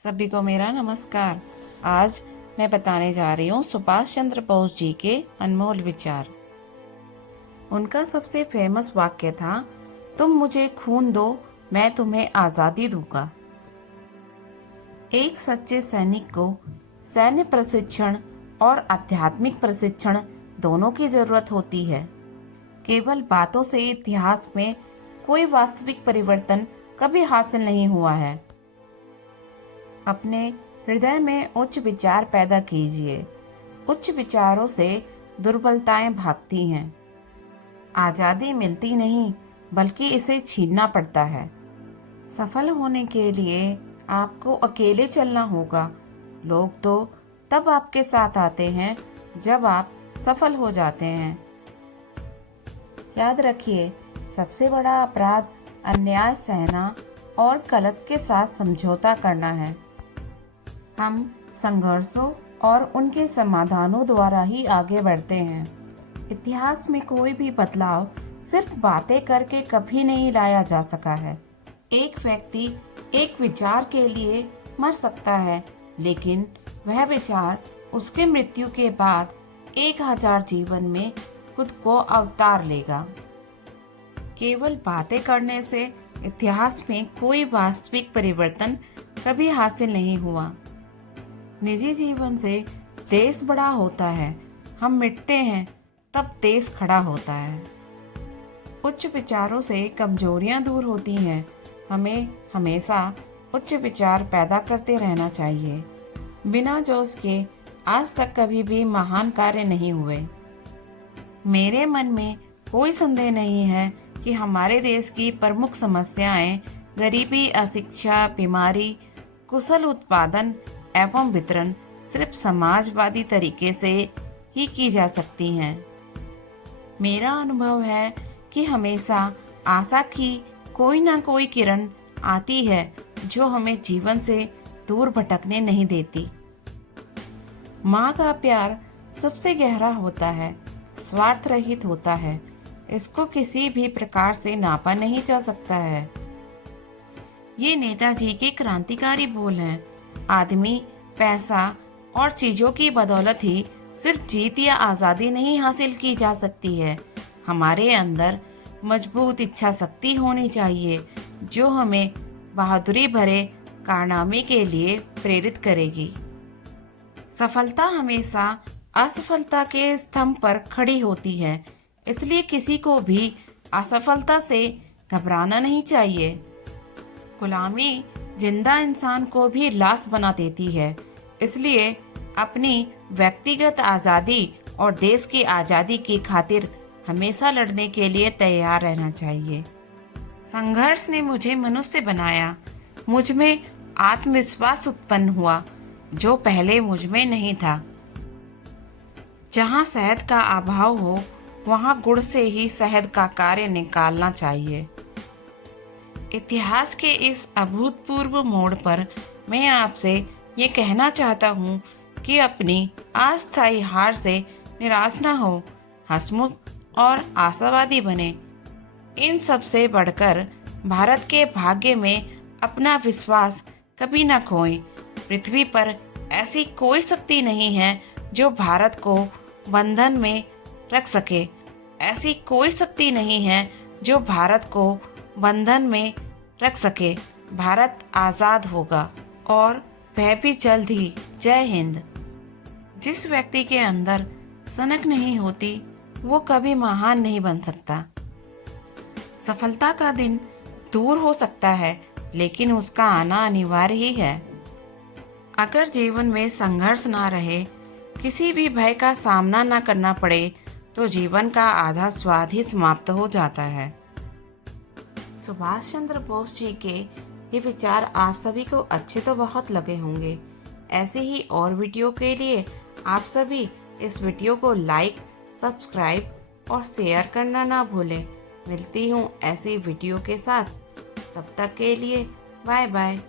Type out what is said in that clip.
सभी को मेरा नमस्कार। आज मैं बताने जा रही हूँ सुभाष चंद्र बोस जी के अनमोल विचार। उनका सबसे फेमस वाक्य था, तुम मुझे खून दो, मैं तुम्हें आज़ादी दूंगा। एक सच्चे सैनिक को सैन्य प्रशिक्षण और आध्यात्मिक प्रशिक्षण दोनों की जरूरत होती है। केवल बातों से इतिहास में कोई वास्तविक परिवर्तन कभी हासिल नहीं हुआ है। अपने हृदय में उच्च विचार पैदा कीजिए। उच्च विचारों से दुर्बलताएं भागती हैं। आज़ादी मिलती नहीं, बल्कि इसे छीनना पड़ता है। सफल होने के लिए आपको अकेले चलना होगा। लोग तो तब आपके साथ आते हैं जब आप सफल हो जाते हैं। याद रखिए, सबसे बड़ा अपराध अन्याय सहना और गलत के साथ समझौता करना है। हम संघर्षों और उनके समाधानों द्वारा ही आगे बढ़ते हैं। इतिहास में कोई भी बदलाव सिर्फ बातें करके कभी नहीं लाया जा सका है। एक व्यक्ति एक विचार के लिए मर सकता है, लेकिन वह विचार उसके मृत्यु के बाद 1000 जीवन में खुद को अवतार लेगा। केवल बातें करने से इतिहास में कोई वास्तविक परिवर्तन कभी हासिल नहीं हुआ। निजी जीवन से देश बड़ा होता है। हम मिटते हैं तब देश खड़ा होता है। उच्च विचारों से कमजोरियां दूर होती हैं। हमें हमेशा उच्च विचार पैदा करते रहना चाहिए। बिना जोश के आज तक कभी भी महान कार्य नहीं हुए। मेरे मन में कोई संदेह नहीं है कि हमारे देश की प्रमुख समस्याएं गरीबी, अशिक्षा, बीमारी, कुशल उत्पादन एवं वितरण सिर्फ समाजवादी तरीके से ही की जा सकती हैं। मेरा अनुभव है कि हमेशा आशा की कोई ना कोई किरण आती है जो हमें जीवन से दूर भटकने नहीं देती। माँ का प्यार सबसे गहरा होता है, स्वार्थ रहित होता है। इसको किसी भी प्रकार से नापा नहीं जा सकता है। ये नेताजी के क्रांतिकारी बोल हैं। आदमी पैसा और चीजों की बदौलत ही सिर्फ जीत या आजादी नहीं हासिल की जा सकती है। हमारे अंदर मजबूत इच्छा शक्ति होनी चाहिए जो हमें बहादुरी भरे कारनामे के लिए प्रेरित करेगी। सफलता हमेशा असफलता के स्तंभ पर खड़ी होती है, इसलिए किसी को भी असफलता से घबराना नहीं चाहिए। गुलामी जिंदा इंसान को भी लाश बना देती है, इसलिए अपनी व्यक्तिगत आज़ादी और देश की आज़ादी की खातिर हमेशा लड़ने के लिए तैयार रहना चाहिए। संघर्ष ने मुझे मनुष्य बनाया। मुझ में आत्मविश्वास उत्पन्न हुआ जो पहले मुझ में नहीं था। जहाँ शहद का अभाव हो, वहाँ गुड़ से ही शहद का कार्य निकालना चाहिए। इतिहास के इस अभूतपूर्व मोड़ पर मैं आपसे ये कहना चाहता हूँ कि अपनी अस्थायी हार से निराश न हो, हंसमुख और आशावादी बने। इन सब से बढ़कर भारत के भाग्य में अपना विश्वास कभी न खोएं। पृथ्वी पर ऐसी कोई शक्ति नहीं है जो भारत को बंधन में रख सके। ऐसी कोई शक्ति नहीं है जो भारत को बंधन में रख सके। भारत आज़ाद होगा और वह भी जल्द ही। जय हिंद। जिस व्यक्ति के अंदर सनक नहीं होती वो कभी महान नहीं बन सकता। सफलता का दिन दूर हो सकता है, लेकिन उसका आना अनिवार्य ही है। अगर जीवन में संघर्ष ना रहे, किसी भी भय का सामना ना करना पड़े, तो जीवन का आधा स्वाद ही समाप्त हो जाता है। सुभाष चंद्र बोस जी के ये विचार आप सभी को अच्छे तो बहुत लगे होंगे। ऐसे ही और वीडियो के लिए आप सभी इस वीडियो को लाइक, सब्सक्राइब और शेयर करना ना भूलें। मिलती हूँ ऐसी वीडियो के साथ। तब तक के लिए बाय बाय।